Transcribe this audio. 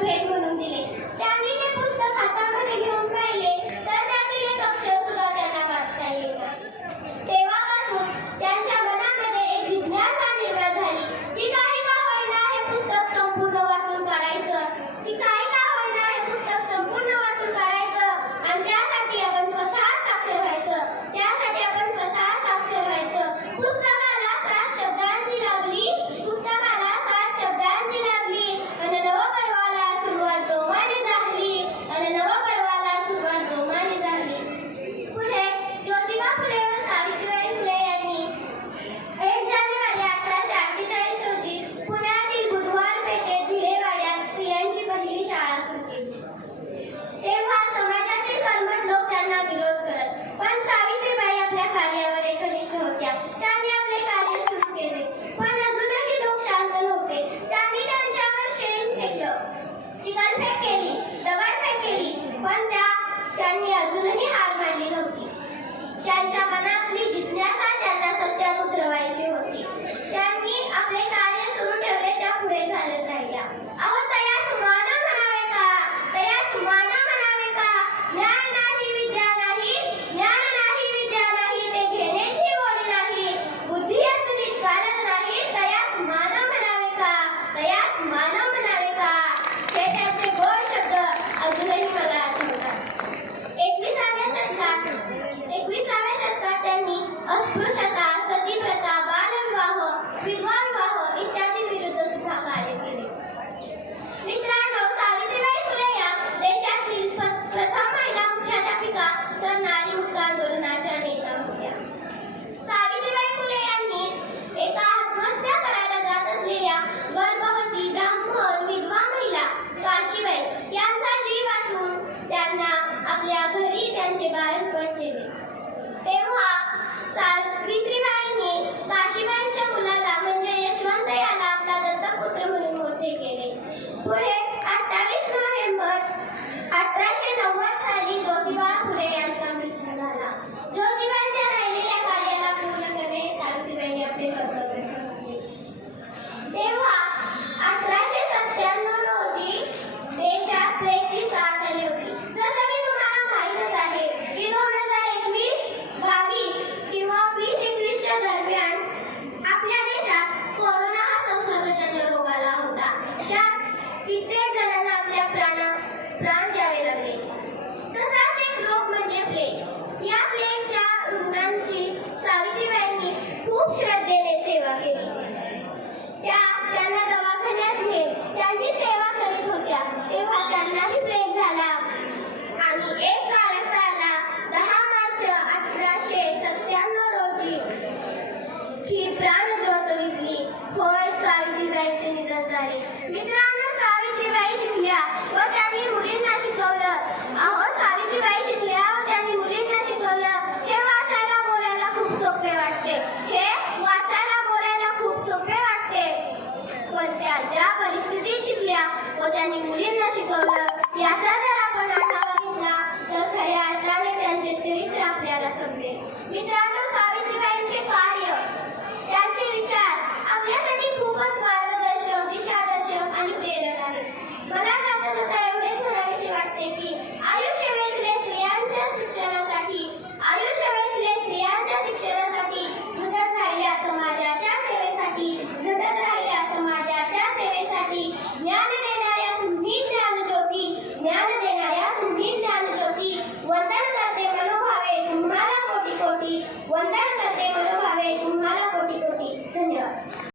भेट म्हणून दिले त्यांच्या मनात मित्रांनो सावित्रीबाई शिकल्या व हो, त्यांनी मुलींना शिकवलं. अहो सावित्रीबाई शिकल्या व हो, त्यांनी मुलींना शिकवलं. हे वाचायला बोलायला खूप सोपे वाटते. हे वाचायला बोलायला खूप सोपे वाटते. पण त्या ज्या परिस्थिती शिकल्या व त्यांनी मुलींना शिकवलं. याचा